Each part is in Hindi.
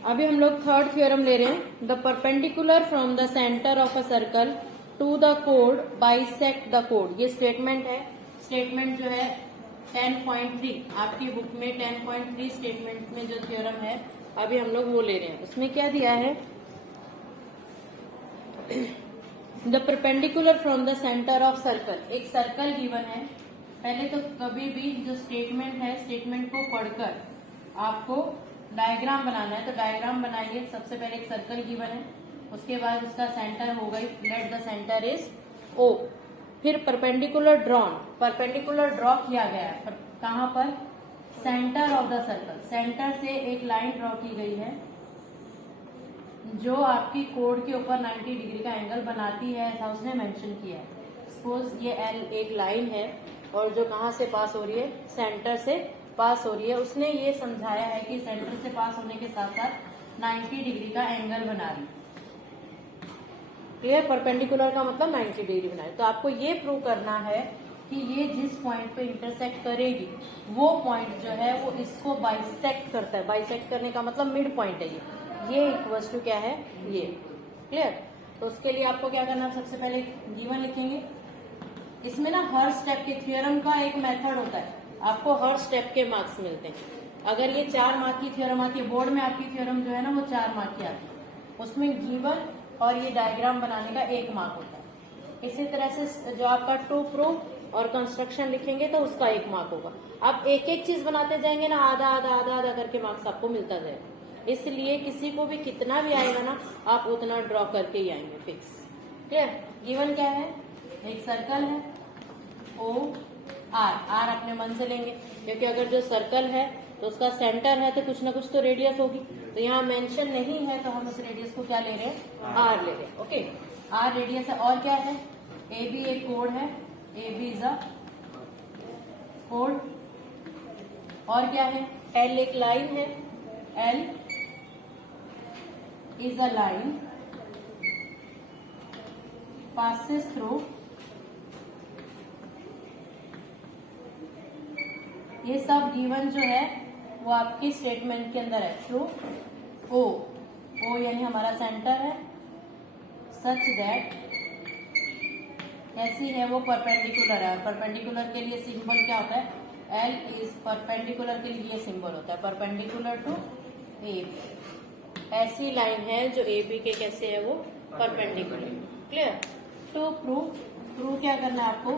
अभी हम लोग थर्ड थ्योरम ले रहे हैं। The perpendicular from the centre of a circle to the code bisect the code. ये स्टेटमेंट है। स्टेटमेंट जो है 10.3 आपकी बुक में 10.3 स्टेटमेंट में जो थ्योरम है अभी हम लोग वो ले रहे हैं। उसमें क्या दिया है, the perpendicular from the centre of circle. एक सर्कल गिवन है। पहले तो कभी भी जो स्टेटमेंट है स्टेटमेंट को पढ़कर आपको डायग्राम बनाना है तो डायग्राम बनाइए। सबसे पहले एक सर्कल गिवन है, उसके बाद उसका सेंटर हो गई, लेट द सेंटर इज ओ। फिर परपेंडिकुलर ड्रॉन, परपेंडिकुलर ड्रॉ किया गया है कहाँ पर, centre of the circle. Centre से एक लाइन ड्रॉ की गई है जो आपकी कोड के ऊपर 90 डिग्री का एंगल बनाती है, ऐसा उसने मेंशन किया है। सपोज ये एल एक लाइन है और जो कहाँ से पास हो रही है, सेंटर से पास हो रही है। उसने ये समझाया है कि सेंटर से पास होने के साथ साथ 90 डिग्री का एंगल बना रही है। क्लियर, परपेंडिकुलर का मतलब 90 डिग्री बना रही। तो आपको ये प्रूव करना है कि ये जिस पॉइंट पे इंटरसेक्ट करेगी वो पॉइंट जो है वो इसको बाइसेक्ट करता है। बाइसेक्ट करने का मतलब मिड पॉइंट है ये इक्वल्स टू क्या है, ये। क्लियर। तो उसके लिए आपको क्या करना है, सबसे पहले गिवन लिखेंगे। इसमें ना हर स्टेप के थ्योरम का एक मेथड होता है, आपको हर स्टेप के मार्क्स मिलते हैं। अगर ये 4 मार्क की थ्योरम आती है, बोर्ड में आपकी थ्योरम जो है ना वो 4 मार्क की आती है, उसमें गिवन और ये डायग्राम बनाने का 1 मार्क होता है। इसी तरह से जो आपका टू प्रूफ और कंस्ट्रक्शन लिखेंगे तो उसका 1 मार्क होगा। आप एक एक चीज बनाते जाएंगे ना, आधा आधा आधा आधा करके मार्क्स आपको मिलता जाएगा। इसलिए किसी को भी कितना भी आएगा ना आप उतना ड्रॉ करके ही आएंगे फिक्स। क्लियर। गिवन क्या है, एक सर्कल है ओ आर। आर अपने मन से लेंगे क्योंकि अगर जो सर्कल है तो उसका सेंटर है तो कुछ ना कुछ तो रेडियस होगी। तो यहाँ मेंशन नहीं है तो हम उस रेडियस को क्या ले रहे हैं, आर ले रहे हैं। ओके, आर रेडियस है। और क्या है, ए बी एक कोड है, ए बी इज अ कोड। और क्या है, एल एक लाइन है, L is a line passes through, ये सब गिवन जो है वो आपकी स्टेटमेंट के अंदर है, थ्रू ओ। ओ यानी हमारा सेंटर है, सच दैट ऐसी है वो परपेंडिकुलर है। परपेंडिकुलर के लिए सिंबल क्या होता है, एल इज परपेंडिकुलर के लिए ये सिंबल होता है, परपेंडिकुलर टू ए। ऐसी लाइन है जो ए बी के कैसे है वो perpendicular. Clear. To prove, prove क्या करना है आपको,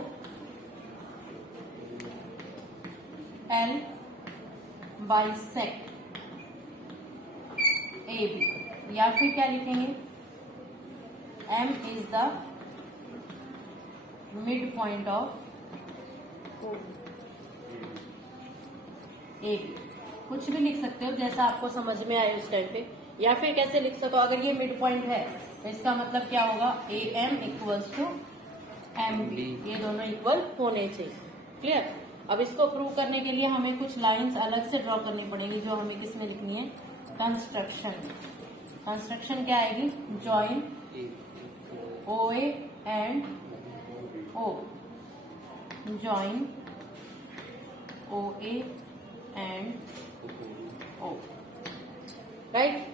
एल बाइसेक्ट ए बी, या फिर क्या लिखेंगे, M is the mid point of A B. कुछ भी लिख सकते हो जैसा आपको समझ में आए उस टाइम पे, या फिर कैसे लिख सको, अगर ये मिड पॉइंट है तो इसका मतलब क्या होगा, A M equals to M B, ये दोनों इक्वल होने चाहिए। क्लियर। अब इसको प्रूव करने के लिए हमें कुछ लाइंस अलग से ड्रॉ करनी पड़ेगी जो हमें किसमें लिखनी है, कंस्ट्रक्शन। कंस्ट्रक्शन क्या आएगी, join O A and O, join O A and O. Right.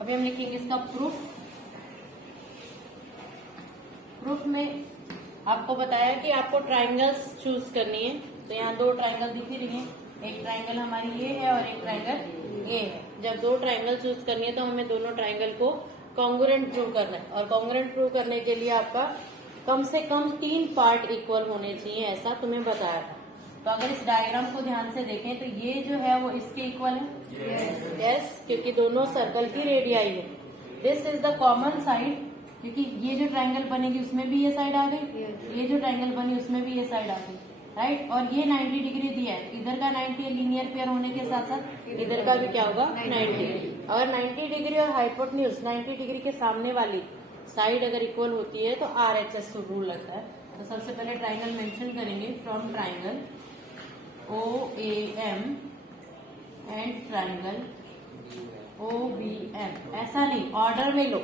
अभी हम लिखेंगे इसका प्रूफ। प्रूफ में आपको बताया कि आपको ट्राइंगल्स चूज करनी है। तो यहाँ 2 ट्राइंगल दिख रही हैं, एक ट्राइंगल हमारी ये है और एक ट्राइंगल ये है। जब 2 ट्राइंगल चूज करनी है तो हमें दोनों ट्राइंगल को कॉन्ग्रुएंट प्रूव करना है, और कॉन्ग्रुएंट प्रूव करने के लिए आपका कम से कम 3 पार्ट इक्वल होने चाहिए, ऐसा तुम्हें बताया था। तो अगर इस डायग्राम को ध्यान से देखें तो ये जो है वो इसके इक्वल है, यस, क्योंकि दोनों सर्कल की रेडियाई है। This is the common side, क्योंकि ये जो ट्रायंगल बनेगी उसमें भी ये साइड आ गई, ये जो ट्रायंगल बनी उसमें भी ये साइड आ गई। राइट। और ये 90 डिग्री दिया है, इधर का 90 लीनियर पेयर होने के साथ साथ इधर का भी क्या होगा, 90 डिग्री। अगर 90 डिग्री और हाइपोटेन्यूज 90 डिग्री के सामने वाली साइड अगर इक्वल होती है तो RHS रूल लगता है। तो सबसे पहले ट्राइंगल मेंशन करेंगे, from triangle OAM and triangle OBM। ऐसा नहीं, ऑर्डर में लो।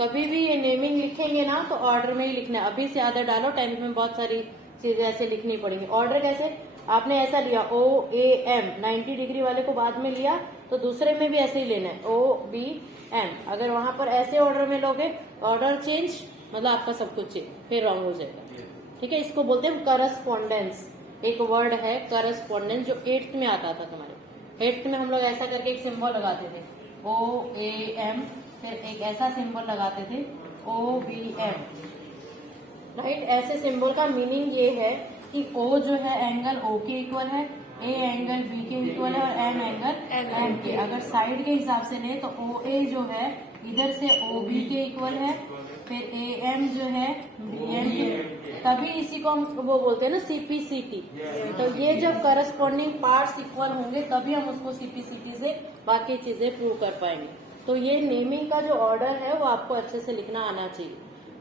कभी भी ये नेमिंग लिखेंगे ना तो ऑर्डर में ही लिखना है। अभी से आदत डालो, 10th में बहुत सारी चीजें ऐसे लिखनी पड़ेंगी। ऑर्डर कैसे, आपने ऐसा लिया OAM 90 डिग्री वाले को बाद में लिया, तो दूसरे में भी ऐसे ही लेना है OBM। अगर वहां पर ऐसे ऑर्डर में लोगे, ऑर्डर चेंज मतलब आपका सब कुछ चेंज, फिर रॉन्ग हो जाएगा। ठीक है, इसको बोलते हैं करस्पॉन्डेंस। एक वर्ड है करस्पॉन्डेंस जो 8th में आता था तुम्हारे। 8th में हम लोग ऐसा करके एक सिंबल लगाते थे OAM, फिर एक ऐसा सिंबल लगाते थे OBM। राइट, ऐसे सिंबल का मीनिंग ये है कि O जो है एंगल O के इक्वल है, A एंगल B के इक्वल है और M एंगल M के। अगर साइड के हिसाब से ले तो OA जो है इधर से OB के इक्वल है, फिर AM जो है BM के, तभी इसी को हम वो बोलते हैं ना CPCT। तो ये जब करस्पॉन्डिंग पार्ट्स इक्वल होंगे तभी हम उसको CPCT से बाकी चीजें प्रूव कर पाएंगे। तो ये नेमिंग का जो ऑर्डर है वो आपको अच्छे से लिखना आना चाहिए।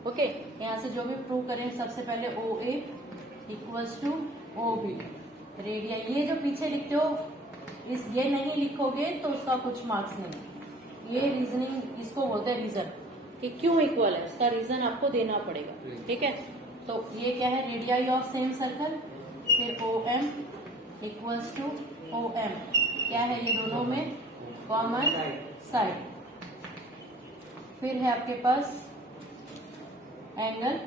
ओके, यहाँ से जो भी प्रूव करें, सबसे पहले OA equals to OB radii. ये जो पीछे लिखते हो ये नहीं लिखोगे तो उसका कुछ मार्क्स नहीं। ये रीजनिंग, इसको बोलते हैं रीजन, कि क्यों इक्वल है उसका रीजन आपको देना पड़ेगा। ठीक है, तो ये क्या है, रेडियाई ऑफ सेम सर्कल, फिर OM इक्वल्स टू OM, क्या है ये दोनों में कॉमन साइड। फिर है आपके पास एंगल,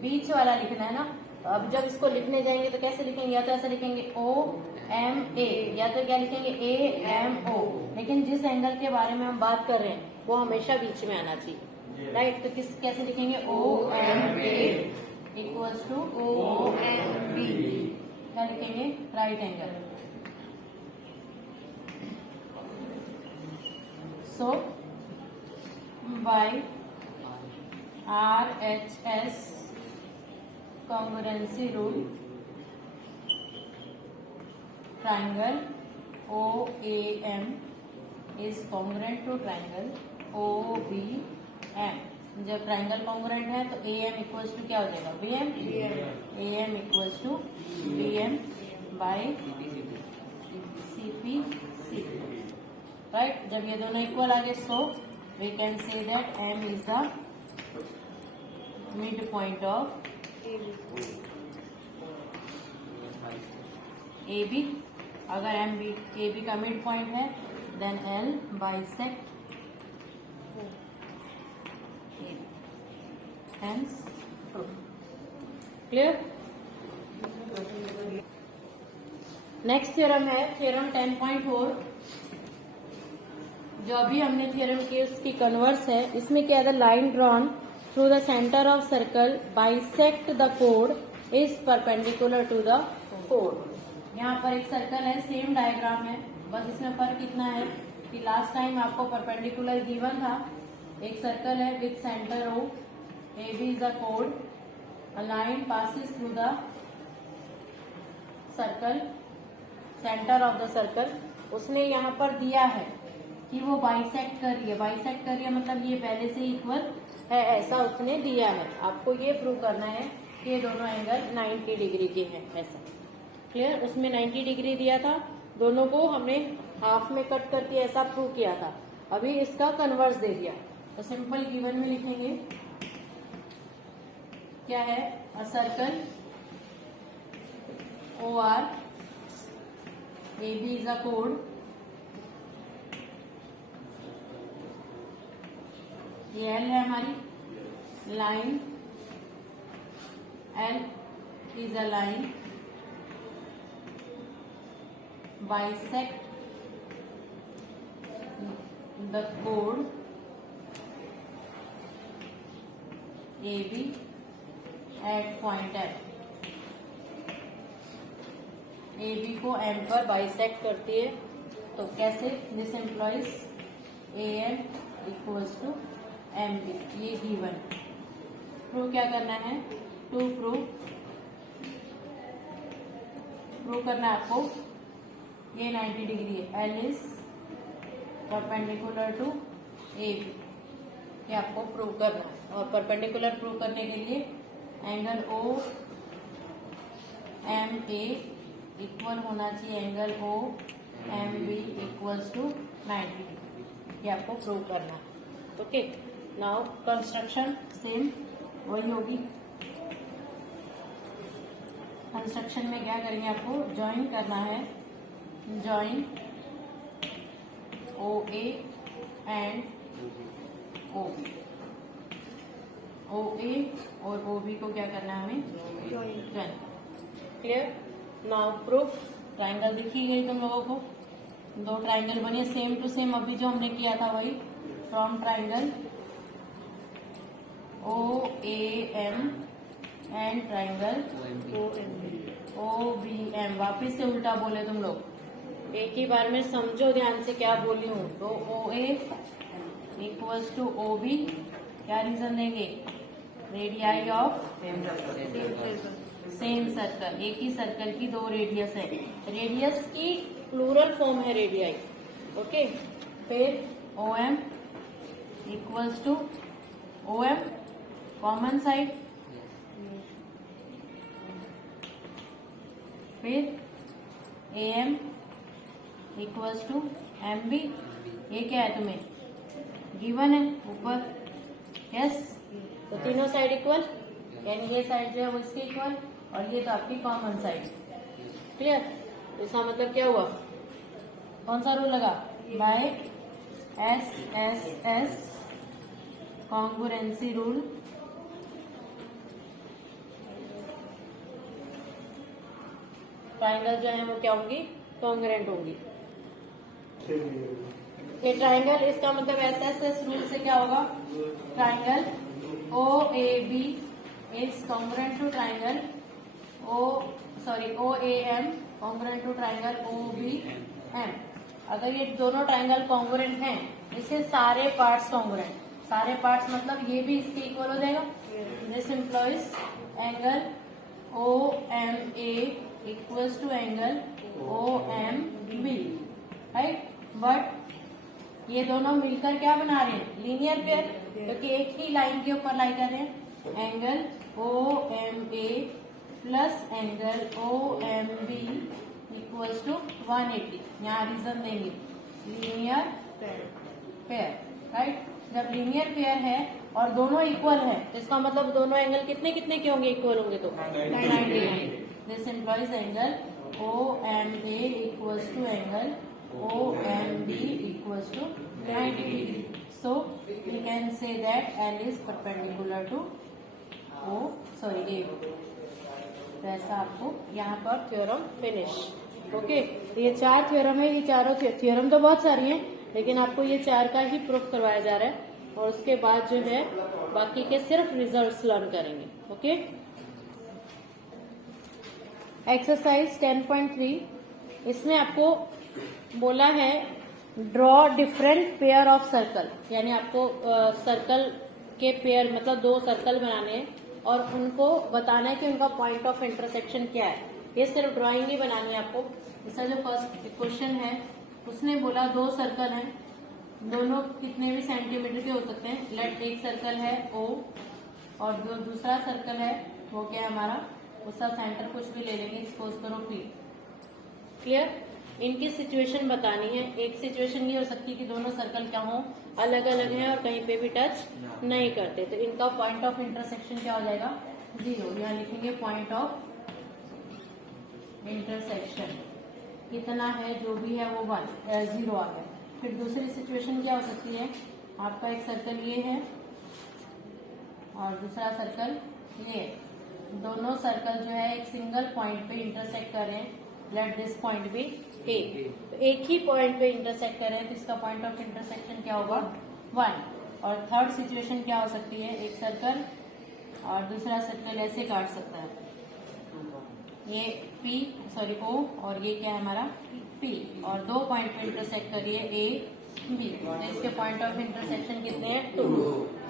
बीच वाला लिखना है ना। तो अब जब इसको लिखने जाएंगे तो कैसे लिखेंगे, या तो ऐसा लिखेंगे OMA, या तो क्या लिखेंगे AMO। लेकिन जिस एंगल के बारे में हम बात कर रहे हैं वो हमेशा बीच में आना चाहिए। राइट, तो कैसे लिखेंगे OMA इक्वल्स टू OMB, क्या लिखेंगे right angle. So bye RHS congruency rule, triangle OAM is congruent to triangle OBM। जब ट्राइंगल कॉन्ग्रुएंट है तो AM इक्वल्स टू क्या हो जाएगा BM, AM equals to BM by CPC। Right, जब ये दोनों इक्वल आ गए so we can say that M is the mid point of AB। अगर AB का मिड पॉइंट है then L bisect AB। Hence clear. Next theorem है थ्योरम 10.4, जो अभी हमने थ्योरम की उसकी कन्वर्स है। इसमें क्या है, the line drawn through the centre of circle bisect the code is perpendicular to the code. यहाँ पर एक सर्कल है, सेम डायग्राम है, बस इसमें फर्क इतना है कि लास्ट टाइम आपको परपेंडिकुलर गिवन था। एक सर्कल है with centre O, AB is the code, a line passes through the circle, centre of the circle. उसने यहाँ पर दिया है कि वो बाइसेक्ट कर रही है। बाइसेक्ट कर रही है मतलब ये पहले से इक्वल है, ऐसा उसने दिया है। आपको ये प्रूव करना है कि ये दोनों एंगल 90 डिग्री के हैं, ऐसा। क्लियर, उसमें 90 डिग्री दिया था, दोनों को हमने हाफ में कट करके ऐसा प्रूव किया था। अभी इसका कन्वर्स दे दिया तो सिंपल गिवन में लिखेंगे क्या है, a circle OR, AB is a कोड, ये L है हमारी line, L is a line bisect the कोड AB at point M। AB को M पर बाइसेक्ट करती है, तो कैसे, this implies AM equals to MB, ये गिवन। प्रूव क्या करना है, टू प्रूव करना है आपको, ये 90 डिग्री है, L is perpendicular to AB, ये आपको प्रूव करना है। और परपेंडिकुलर प्रूव करने के लिए एंगल OMA इक्वल होना चाहिए angle OMB equals to 90 degree, ये आपको प्रूव करना है। ओके, नाउ कंस्ट्रक्शन सेम वही होगी। कंस्ट्रक्शन में क्या करेंगे, आपको ज्वाइन करना है, join OA and OB, OA और OB को क्या करना है हमें, join. Clear. Now proof. Triangle दिखी गई तुम लोगों को, दो ट्राइंगल बने सेम टू सेम, अभी जो हमने किया था वही। From triangle OAM and triangle OBM। वापिस से उल्टा बोले तुम लोग, एक ही बार में समझो ध्यान से क्या बोली हूँ। तो OA इक्वल्स टू OB, क्या रीजन देंगे, रेडियाई ऑफ सेम सर्कल, एक ही सर्कल की दो रेडियस है, रेडियस की प्लूरल फॉर्म है रेडियाई। ओके, फिर OM equals to OM common side, फिर AM इक्वल्स टू MB। ये क्या है तुम्हें गिवन है ऊपर, यस। तो तीनों साइड इक्वल, यानी ये साइड जो है वो इसके इक्वल और ये तो आपकी कॉमन साइड। क्लियर। इसका मतलब क्या हुआ, कौन सा रूल लगा, by SSS congruency rule. Triangle जो है वो क्या होंगी, कॉन्ग्रुएंट होंगी। ये ट्राइंगल, इसका मतलब SSS रूल से क्या होगा, triangle OAB is congruent to triangle OAM congruent to triangle OBM। अगर ये दोनों ट्राइंगल कॉन्ग्रुएंट हैं, इसके सारे पार्ट्स कॉन्ग्रुएंट, सारे पार्ट्स मतलब ये भी इसके इक्वल हो जाएगा। This implies angle OMA equals to angle OMB, right. But ये दोनों मिलकर क्या बना रहे हैं, लीनियर पेयर, क्योंकि एक ही लाइन के ऊपर लाई कर रहे हैं। Angle OMA plus angle OMB equals to 180। यहाँ रीजन देंगे लीनियर पेयर, राइट। जब लीनियर पेयर है और दोनों इक्वल है, तो इसका मतलब दोनों एंगल कितने कितने के होंगे, इक्वल होंगे, तो 90। This implies angle OMA equals to angle OMB equals to 90 degree. So we can say that L is perpendicular to A. तो ऐसा आपको यहाँ पर थ्योरम फिनिश। ओके, तो ये चार थ्योरम है, ये चारों थ्योरम तो बहुत सारी हैं, लेकिन आपको ये चार का ही प्रूफ करवाया जा रहा है और उसके बाद जो है बाकी के सिर्फ रिजल्ट्स लर्न करेंगे। ओके, एक्सरसाइज 10.3, इसमें आपको बोला है draw different pair of circle, यानी आपको सर्कल के पेयर मतलब दो सर्कल बनाने हैं और उनको बताना है कि उनका पॉइंट ऑफ इंटरसेक्शन क्या है। ये सिर्फ ड्राइंग ही बनानी है आपको। इसका जो फर्स्ट क्वेश्चन है उसने बोला दो सर्कल हैं, दोनों कितने भी सेंटीमीटर के हो सकते हैं। लेट एक सर्कल है O और जो दूसरा सर्कल है वो क्या है हमारा, उसका सेंटर कुछ भी ले लेंगे, सपोज करो P। क्लियर। इनकी सिचुएशन बतानी है। एक सिचुएशन ये हो सकती है कि दोनों सर्कल क्या हो, अलग अलग हैं और कहीं पे भी टच नहीं करते, तो इनका पॉइंट ऑफ इंटरसेक्शन क्या हो जाएगा, 0। यहाँ लिखेंगे पॉइंट ऑफ इंटरसेक्शन कितना है, जो भी है वो 0 आ गया। फिर दूसरी सिचुएशन क्या हो सकती है, आपका एक सर्कल ये है और दूसरा सर्कल ये, दोनों सर्कल जो है एक सिंगल पॉइंट पे इंटरसेक्ट कर रहे हैं। Let this point be A। तो एक ही पॉइंट पे इंटरसेक्ट कर रहे हैं तो इसका पॉइंट ऑफ इंटरसेक्शन क्या होगा, 1। और थर्ड सिचुएशन क्या हो सकती है, एक सर्कल और दूसरा सर्कल ऐसे काट सकता है, ये O और ये क्या है हमारा P, और दो पॉइंट पे इंटरसेक्ट करिए A B, तो इसके पॉइंट ऑफ इंटरसेक्शन कितने हैं, 2।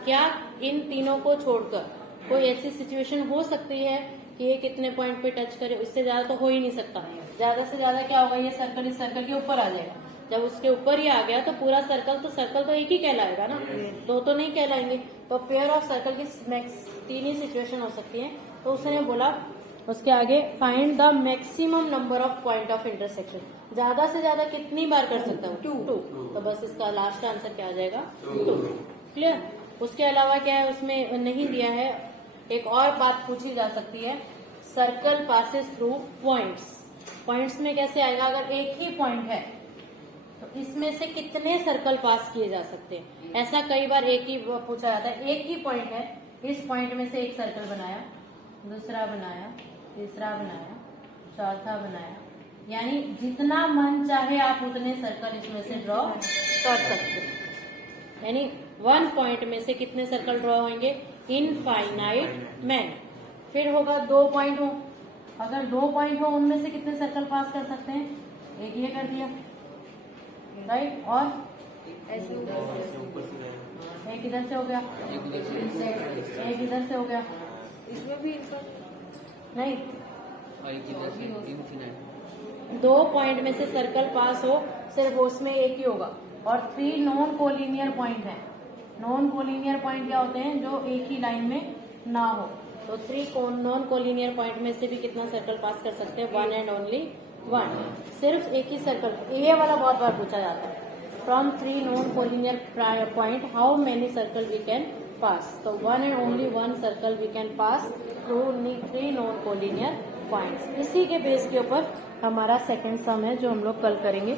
क्या इन तीनों को छोड़कर कोई ऐसी सिचुएशन हो सकती है कि ये कितने पॉइंट पे टच करे, इससे ज्यादा तो हो ही नहीं सकता। ज्यादा से ज्यादा क्या होगा, ये सर्कल इस सर्कल के ऊपर आ जाएगा। जब उसके ऊपर ही आ गया तो पूरा सर्कल तो एक ही कहलाएगा ना, दो तो नहीं कहलाएंगे। तो पेयर ऑफ सर्कल की तीन ही सिचुएशन हो सकती है। तो उसने बोला उसके आगे find the maximum number of point of intersection, ज्यादा से ज्यादा कितनी बार कर सकता हूँ, 2। तो बस इसका लास्ट आंसर क्या आ जाएगा, 2। क्लियर। उसके अलावा क्या है उसमें नहीं दिया है, एक और बात पूछी जा सकती है, circle passes through points. Points में कैसे आएगा, अगर एक ही पॉइंट है तो इसमें से कितने सर्कल पास किए जा सकते हैं। ऐसा कई बार एक ही पूछा जाता है, एक ही पॉइंट है, इस पॉइंट में से एक सर्कल बनाया, दूसरा बनाया, तीसरा बनाया, चौथा बनाया, यानी जितना मन चाहे आप उतने सर्कल इसमें से ड्रॉ कर सकते हैं। यानी वन पॉइंट में से कितने सर्कल ड्रॉ होंगे, इनफाइनाइट मैन। फिर होगा 2 पॉइंट हो, अगर 2 पॉइंट हो उनमें से कितने सर्कल पास कर सकते हैं, एक ये कर दिया, राइट, और एक इधर से हो गया, एक इधर से हो गया, इसमें भी नहीं 2 पॉइंट में से सर्कल पास हो सिर्फ उसमें एक ही होगा। और 3 नॉन कोलिनियर पॉइंट है। नॉन कोलिनियर पॉइंट क्या होते हैं, जो एक ही लाइन में ना हो। तो 3 नॉन कोलिनियर पॉइंट में से भी कितना सर्कल पास कर सकते हैं, 1 एंड ओनली 1, सिर्फ एक ही सर्कल। ये वाला बहुत बार पूछा जाता है, from 3 non collinear point how many circle we can pass. तो 1 and only 1 circle we can pass through 3 non collinear points. इसी के बेस के ऊपर हमारा सेकंड सम है जो हम लोग कल करेंगे।